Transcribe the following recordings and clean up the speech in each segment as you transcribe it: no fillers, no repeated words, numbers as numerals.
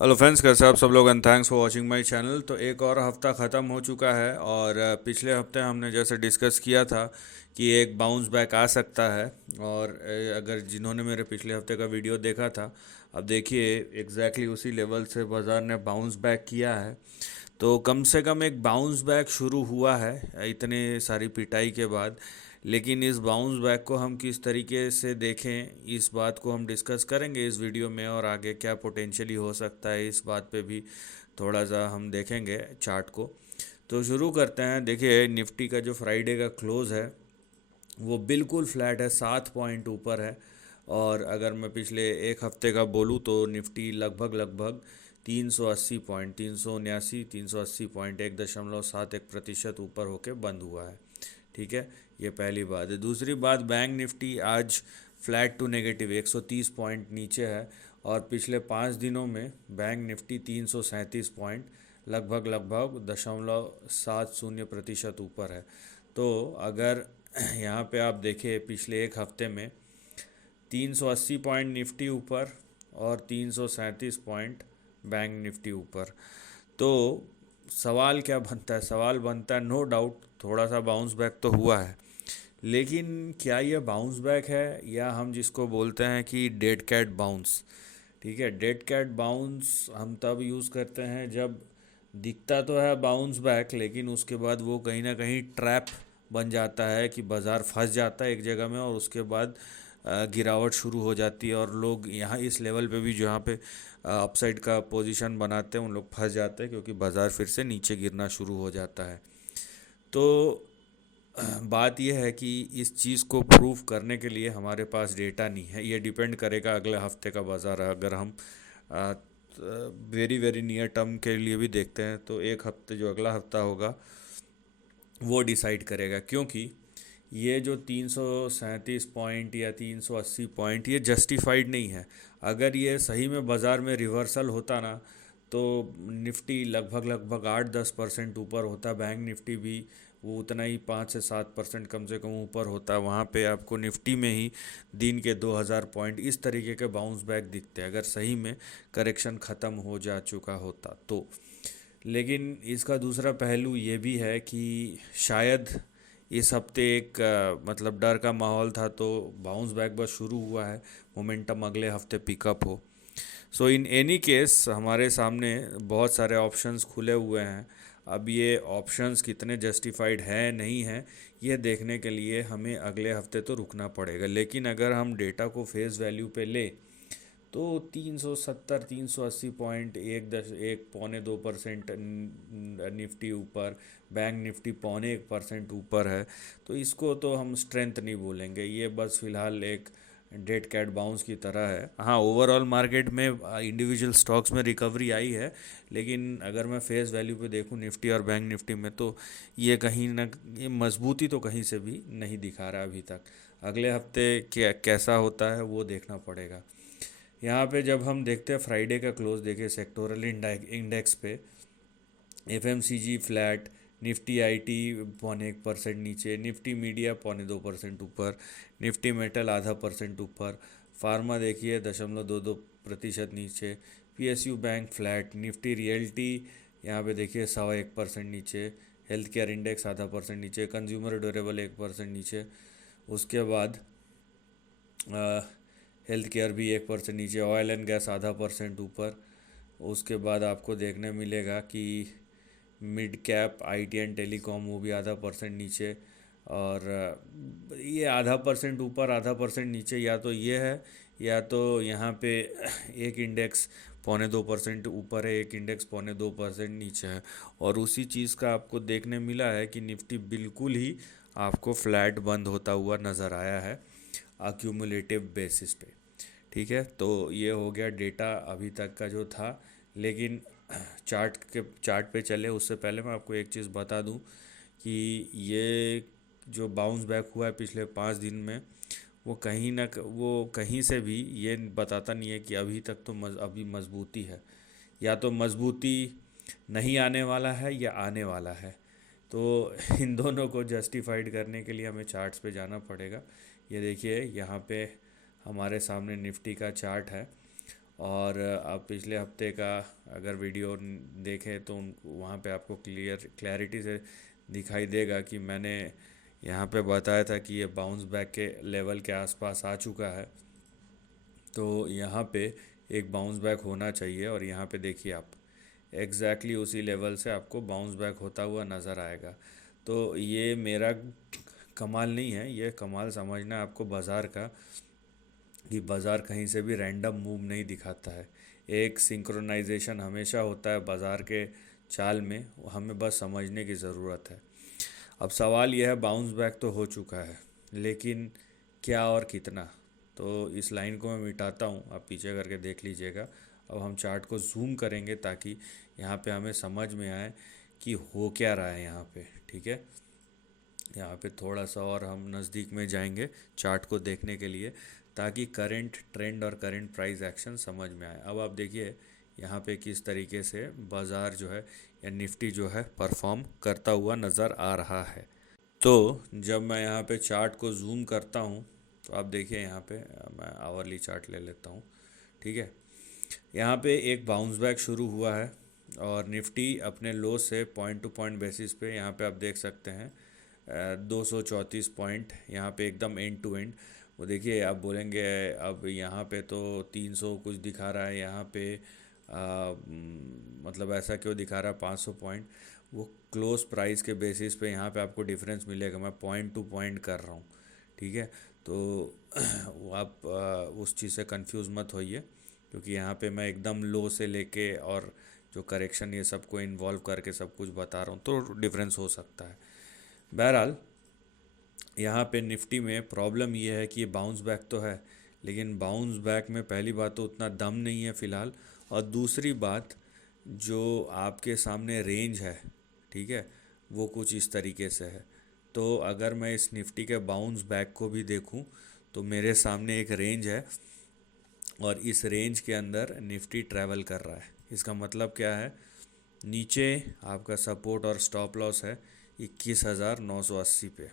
Hello friends, कैसे आप सब लोग and thanks for watching my channel. तो एक और हफ्ता ख़त्म हो चुका है और पिछले हफ्ते हमने जैसे डिस्कस किया था कि एक बाउंस बैक आ सकता है। और अगर जिन्होंने मेरे पिछले हफ्ते का वीडियो देखा था, अब देखिए एग्जैक्टली उसी लेवल से बाज़ार ने बाउंस बैक किया है। तो कम से कम एक बाउंस बैक शुरू हुआ है इतने सारी पिटाई के बाद। लेकिन इस बाउंस बैक को हम किस तरीके से देखें, इस बात को हम डिस्कस करेंगे इस वीडियो में, और आगे क्या पोटेंशियली हो सकता है इस बात पे भी थोड़ा सा हम देखेंगे चार्ट को। तो शुरू करते हैं। देखिए निफ्टी का जो फ्राइडे का क्लोज़ है वो बिल्कुल फ्लैट है, 7 पॉइंट ऊपर है। और अगर मैं पिछले एक हफ्ते का बोलूँ तो निफ्टी लगभग लगभग 380 पॉइंट, 379, 380 पॉइंट, 1.71% ऊपर होके बंद हुआ है। ठीक है, ये पहली बात है। दूसरी बात, बैंक निफ्टी आज फ्लैट टू नेगेटिव 130 पॉइंट नीचे है। और पिछले 5 दिनों में बैंक निफ्टी 337 पॉइंट, लगभग लगभग 0.70% ऊपर है। तो अगर यहाँ पे आप देखें पिछले एक हफ्ते में 380 पॉइंट निफ्टी ऊपर और 337 पॉइंट बैंक निफ्टी ऊपर। तो सवाल क्या बनता है? सवाल बनता है, नो डाउट थोड़ा सा बाउंस बैक तो हुआ है, लेकिन क्या ये बाउंस बैक है या हम जिसको बोलते हैं कि डेड कैट बाउंस। ठीक है, डेड कैट बाउंस हम तब यूज़ करते हैं जब दिखता तो है बाउंस बैक, लेकिन उसके बाद वो कहीं ना कहीं ट्रैप बन जाता है कि बाज़ार फंस जाता है एक जगह में, और उसके बाद गिरावट शुरू हो जाती है। और लोग यहाँ इस लेवल पे भी जहाँ पे अपसाइड का पोजीशन बनाते हैं उन लोग फंस जाते हैं, क्योंकि बाज़ार फिर से नीचे गिरना शुरू हो जाता है। तो बात यह है कि इस चीज़ को प्रूव करने के लिए हमारे पास डेटा नहीं है। ये डिपेंड करेगा अगले हफ्ते का बाज़ार। अगर हम वेरी वेरी नियर टर्म के लिए भी देखते हैं तो एक हफ्ते, जो अगला हफ्ता होगा, वो डिसाइड करेगा। क्योंकि ये जो 337 पॉइंट या 380 पॉइंट, ये जस्टिफाइड नहीं है। अगर ये सही में बाज़ार में रिवर्सल होता ना, तो निफ्टी लगभग लगभग 8-10% ऊपर होता, बैंक निफ्टी भी वो उतना ही 5 से 7% कम से कम ऊपर होता। वहाँ पे आपको निफ्टी में ही दिन के 2000 पॉइंट इस तरीके के बाउंस बैक दिखते अगर सही में करेक्शन ख़त्म हो जा चुका होता तो। लेकिन इसका दूसरा पहलू ये भी है कि शायद इस हफ्ते एक मतलब डर का माहौल था, तो बाउंस बैक बस शुरू हुआ है, मोमेंटम अगले हफ्ते पिकअप हो। सो इन एनी केस हमारे सामने बहुत सारे ऑप्शंस खुले हुए हैं। अब ये ऑप्शंस कितने जस्टिफाइड हैं नहीं हैं, ये देखने के लिए हमें अगले हफ्ते तो रुकना पड़ेगा। लेकिन अगर हम डेटा को फेस वैल्यू पे ले तो 370 380 पॉइंट, 1 पौने 2% निफ्टी ऊपर, बैंक निफ्टी पौने 1% ऊपर है। तो इसको तो हम स्ट्रेंथ नहीं बोलेंगे, ये बस फिलहाल एक डेड कैट बाउंस की तरह है। हाँ, ओवरऑल मार्केट में इंडिविजुअल स्टॉक्स में रिकवरी आई है, लेकिन अगर मैं फेस वैल्यू पे देखूँ निफ्टी और बैंक निफ्टी में, तो ये कहीं ना, ये मजबूती तो कहीं से भी नहीं दिखा रहा अभी तक। अगले हफ्ते क्या कैसा होता है वो देखना पड़ेगा। यहाँ पे जब हम देखते हैं फ्राइडे का क्लोज, देखिए सेक्टोरल इंडेक्स पे एफएमसीजी फ्लैट, निफ्टी आईटी पौने 1% नीचे, निफ्टी मीडिया पौने 2% ऊपर, निफ्टी मेटल ½ % ऊपर, फार्मा देखिए 0.22% नीचे, PSU bank flat, Nifty realty यहाँ पे देखिए 1.25% नीचे, हेल्थ केयर इंडेक्स ½ % नीचे, कंज्यूमर ड्यूरेबल 1% नीचे। उसके बाद हेल्थ केयर भी 1% नीचे, ऑयल एंड गैस ½ % ऊपर। उसके बाद आपको देखने मिलेगा कि mid cap IT and telecom वो भी ½ % नीचे। और ये ½% ऊपर ½% नीचे, या तो ये है या तो यहाँ पे एक इंडेक्स पौने 2% ऊपर है, एक इंडेक्स पौने 2% नीचे है। और उसी चीज़ का आपको देखने मिला है कि निफ्टी बिल्कुल ही आपको फ्लैट बंद होता हुआ नज़र आया है अक्यूमुलेटिव बेसिस पे। ठीक है, तो ये हो गया डेटा अभी तक का जो था। लेकिन चार्ट पे चले उससे पहले मैं आपको एक चीज़ बता दूं कि ये जो बाउंस बैक हुआ है पिछले 5 दिन में, वो कहीं ना वो कहीं से भी ये बताता नहीं है कि अभी तक तो अभी मजबूती है, या तो मजबूती नहीं आने वाला है या आने वाला है। तो इन दोनों को जस्टिफाइड करने के लिए हमें चार्ट्स पे जाना पड़ेगा। ये देखिए यहाँ पे हमारे सामने निफ्टी का चार्ट है, और आप पिछले हफ्ते का अगर वीडियो देखें तो वहाँ पे आपको क्लैरिटी से दिखाई देगा कि मैंने यहाँ पे बताया था कि ये बाउंस बैक के लेवल के आसपास आ चुका है। तो यहाँ पे एक बाउंस बैक होना चाहिए और यहाँ पे देखिए आप उसी लेवल से आपको बाउंस बैक होता हुआ नज़र आएगा। तो ये मेरा कमाल नहीं है, ये कमाल समझना है आपको बाज़ार का, कि बाज़ार कहीं से भी रैंडम मूव नहीं दिखाता है। एक सिंक्रोनाइजेशन हमेशा होता है बाज़ार के चाल में, हमें बस समझने की ज़रूरत है। अब सवाल यह है, बाउंस बैक तो हो चुका है, लेकिन क्या और कितना? तो इस लाइन को मैं मिटाता हूँ, आप पीछे करके देख लीजिएगा। अब हम चार्ट को जूम करेंगे ताकि यहाँ पे हमें समझ में आए कि हो क्या रहा है यहाँ पे। ठीक है, यहाँ पे थोड़ा सा और हम नज़दीक में जाएंगे चार्ट को देखने के लिए, ताकि करंट ट्रेंड और करंट प्राइस एक्शन समझ में आए। अब आप देखिए यहाँ पे किस तरीके से बाज़ार जो है या निफ्टी जो है परफॉर्म करता हुआ नज़र आ रहा है। तो जब मैं यहाँ पे चार्ट को जूम करता हूँ तो आप देखिए यहाँ पे मैं आवरली चार्ट ले लेता हूँ। ठीक है, यहाँ पे एक बाउंस बैक शुरू हुआ है और निफ्टी अपने लो से पॉइंट टू पॉइंट बेसिस पे यहाँ पे आप देख सकते हैं 234 पॉइंट यहाँ पे एकदम एंड टू एंड। वो देखिए, आप बोलेंगे अब यहाँ पे तो 300 कुछ दिखा रहा है, यहाँ पे मतलब ऐसा क्यों दिखा रहा है 500 पॉइंट? वो क्लोज प्राइस के बेसिस पे यहाँ पे आपको डिफरेंस मिलेगा, मैं पॉइंट टू पॉइंट कर रहा हूँ। ठीक है, तो वो आप उस चीज़ से कंफ्यूज मत होइए, क्योंकि यहाँ पे मैं एकदम लो से लेके और जो करेक्शन ये सबको इन्वॉल्व करके सब कुछ बता रहा हूँ, तो डिफरेंस हो सकता है। बहरहाल यहाँ पे निफ्टी में प्रॉब्लम ये है कि ये बाउंस बैक तो है, लेकिन बाउंस बैक में पहली बात तो उतना दम नहीं है फ़िलहाल, और दूसरी बात जो आपके सामने रेंज है, ठीक है, वो कुछ इस तरीके से है। तो अगर मैं इस निफ्टी के बाउंस बैक को भी देखूं तो मेरे सामने एक रेंज है और इस रेंज के अंदर निफ्टी ट्रैवल कर रहा है। इसका मतलब क्या है? नीचे आपका सपोर्ट और स्टॉप लॉस है 21,980 पे,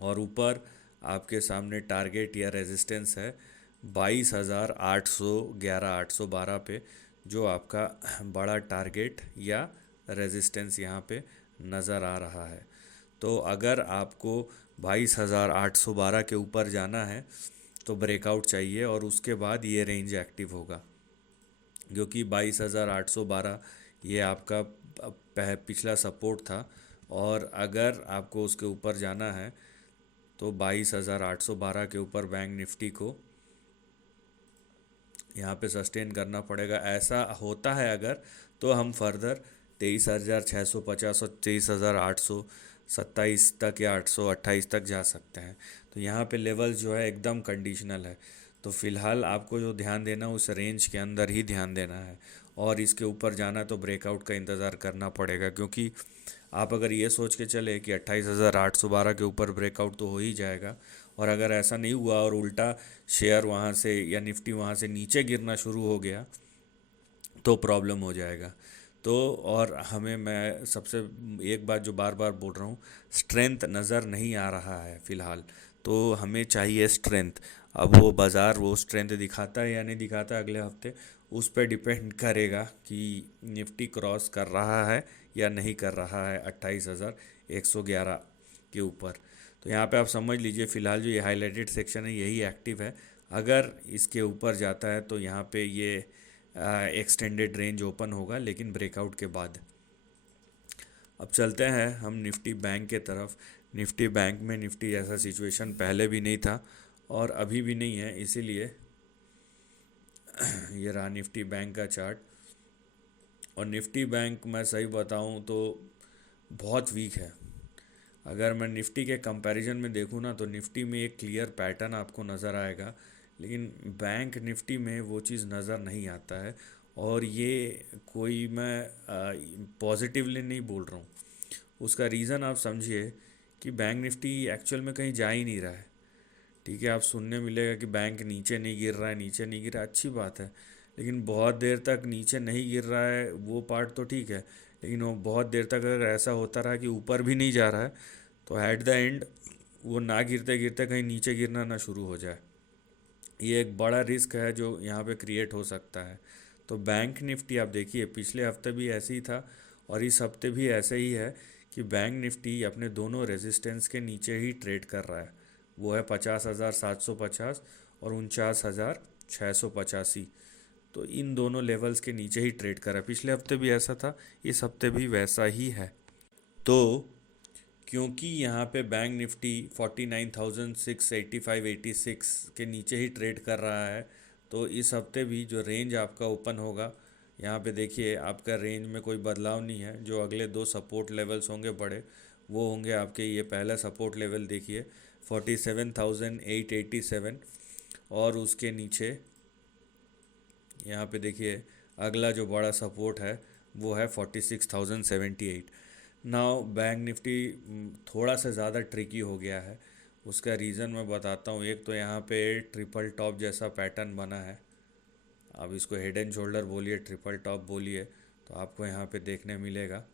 और ऊपर आपके सामने टारगेट या रेजिस्टेंस है 22,811 812 पे, जो आपका बड़ा टारगेट या रेजिस्टेंस यहाँ पे नज़र आ रहा है। तो अगर आपको 22,812 के ऊपर जाना है तो ब्रेकआउट चाहिए और उसके बाद ये रेंज एक्टिव होगा, क्योंकि 22,812 ये आपका पिछला सपोर्ट था, और अगर आपको उसके ऊपर जाना है तो 22,812 के ऊपर बैंक निफ्टी को यहाँ पे सस्टेन करना पड़ेगा। ऐसा होता है अगर, तो हम फर्दर 23,650 और 23,827 तक या 828 तक जा सकते हैं। तो यहाँ पे लेवल जो है एकदम कंडीशनल है। तो फ़िलहाल आपको जो ध्यान देना है उस रेंज के अंदर ही ध्यान देना है, और इसके ऊपर जाना तो ब्रेकआउट का इंतज़ार करना पड़ेगा। क्योंकि आप अगर ये सोच के चले कि 28,812 के ऊपर ब्रेकआउट तो हो ही जाएगा, और अगर ऐसा नहीं हुआ और उल्टा शेयर वहाँ से या निफ्टी वहाँ से नीचे गिरना शुरू हो गया तो प्रॉब्लम हो जाएगा। तो और हमें, मैं सबसे एक बात जो बार बार बोल रहा हूँ, स्ट्रेंथ नज़र नहीं आ रहा है फ़िलहाल, तो हमें चाहिए स्ट्रेंथ। अब वो बाज़ार वो स्ट्रेंथ दिखाता है या नहीं दिखाता है अगले हफ्ते, उस पर डिपेंड करेगा कि निफ्टी क्रॉस कर रहा है या नहीं कर रहा है 28,111 के ऊपर। तो यहाँ पे आप समझ लीजिए फ़िलहाल जो ये हाईलाइटेड सेक्शन है यही एक्टिव है। अगर इसके ऊपर जाता है तो यहाँ पे ये एक्सटेंडेड रेंज ओपन होगा, लेकिन ब्रेकआउट के बाद। अब चलते हैं हम निफ्टी बैंक के तरफ। निफ्टी बैंक में निफ्टी जैसा सिचुएशन पहले भी नहीं था और अभी भी नहीं है, इसीलिए ये रहा निफ्टी बैंक का चार्ट। और निफ्टी बैंक मैं सही बताऊं तो बहुत वीक है। अगर मैं निफ्टी के कंपैरिजन में देखूँ ना, तो निफ्टी में एक क्लियर पैटर्न आपको नज़र आएगा, लेकिन बैंक निफ्टी में वो चीज़ नज़र नहीं आता है। और ये कोई मैं पॉजिटिवली नहीं बोल रहा हूँ, उसका रीज़न आप समझिए कि बैंक निफ्टी एक्चुअल में कहीं जा ही नहीं रहा है। ठीक है, आप सुनने मिलेगा कि बैंक नीचे नहीं गिर रहा है, नीचे नहीं गिर रहा है, अच्छी बात है, लेकिन बहुत देर तक नीचे नहीं गिर रहा है वो पार्ट तो ठीक है, लेकिन वो बहुत देर तक अगर ऐसा होता रहा कि ऊपर भी नहीं जा रहा है तो एट द एंड वो ना गिरते गिरते कहीं नीचे गिरना ना शुरू हो जाए। ये एक बड़ा रिस्क है जो यहाँ पे क्रिएट हो सकता है। तो बैंक निफ्टी आप देखिए पिछले हफ्ते भी ऐसे ही था और इस हफ्ते भी ऐसे ही है कि बैंक निफ्टी अपने दोनों रेजिस्टेंस के नीचे ही ट्रेड कर रहा है। वो है 50,750 और 49,685। तो इन दोनों लेवल्स के नीचे ही ट्रेड कर रहा है। पिछले हफ्ते भी ऐसा था, इस हफ्ते भी वैसा ही है। तो क्योंकि यहाँ पे बैंक निफ्टी 49,685-86 के नीचे ही ट्रेड कर रहा है, तो इस हफ्ते भी जो रेंज आपका ओपन होगा, यहाँ पे देखिए आपका रेंज में कोई बदलाव नहीं है। जो अगले दो सपोर्ट लेवल्स होंगे बड़े, वो होंगे आपके, ये पहला सपोर्ट लेवल देखिए 47,887, और उसके नीचे यहाँ पे देखिए अगला जो बड़ा सपोर्ट है वो है 46,078। नाउ बैंक निफ्टी थोड़ा सा ज़्यादा ट्रिकी हो गया है। उसका रीज़न मैं बताता हूँ। एक तो यहाँ पे ट्रिपल टॉप जैसा पैटर्न बना है, आप इसको हेड एंड शोल्डर बोलिए, ट्रिपल टॉप बोलिए, तो आपको यहाँ पे देखने मिलेगा।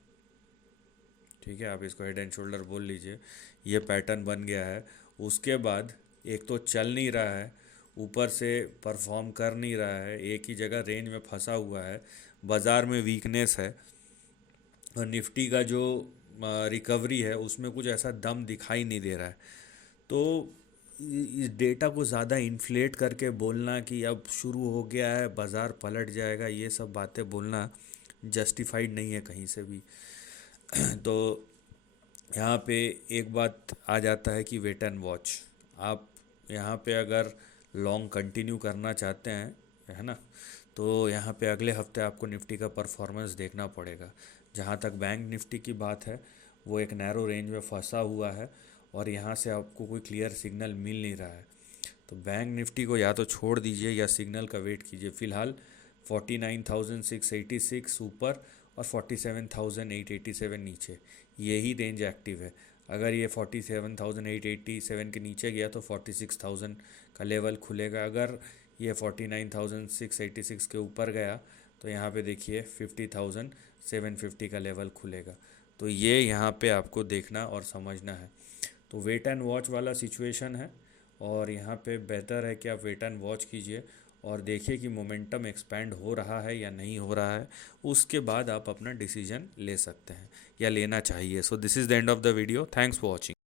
ठीक है, आप इसको हेड एंड शोल्डर बोल लीजिए। ये पैटर्न बन गया है। उसके बाद एक तो चल नहीं रहा है, ऊपर से परफॉर्म कर नहीं रहा है, एक ही जगह रेंज में फंसा हुआ है, बाज़ार में वीकनेस है, और निफ्टी का जो रिकवरी है उसमें कुछ ऐसा दम दिखाई नहीं दे रहा है। तो इस डेटा को ज़्यादा इन्फ्लेट करके बोलना कि अब शुरू हो गया है, बाज़ार पलट जाएगा, ये सब बातें बोलना जस्टिफाइड नहीं है कहीं से भी। तो यहाँ पे एक बात आ जाता है कि वेट एंड वॉच। आप यहाँ पे अगर लॉन्ग कंटिन्यू करना चाहते हैं, है ना, तो यहाँ पे अगले हफ्ते आपको निफ्टी का परफॉर्मेंस देखना पड़ेगा। जहाँ तक बैंक निफ्टी की बात है, वो एक नैरो रेंज में फंसा हुआ है और यहाँ से आपको कोई क्लियर सिग्नल मिल नहीं रहा है। तो बैंक निफ्टी को या तो छोड़ दीजिए या सिग्नल का वेट कीजिए। फ़िलहाल 49,686 ऊपर और 47,887 नीचे, यही रेंज एक्टिव है। अगर ये 47,887 के नीचे गया तो 46,000 का लेवल खुलेगा। अगर ये 49,686 के ऊपर गया तो यहाँ पे देखिए 50,750 का लेवल खुलेगा। तो ये यहाँ पे आपको देखना और समझना है। तो वेट एंड वॉच वाला सिचुएशन है, और यहाँ पे बेहतर है कि आप वेट एंड वॉच कीजिए और देखिए कि मोमेंटम एक्सपैंड हो रहा है या नहीं हो रहा है। उसके बाद आप अपना डिसीजन ले सकते हैं या लेना चाहिए। So this is the end of the video. Thanks for watching.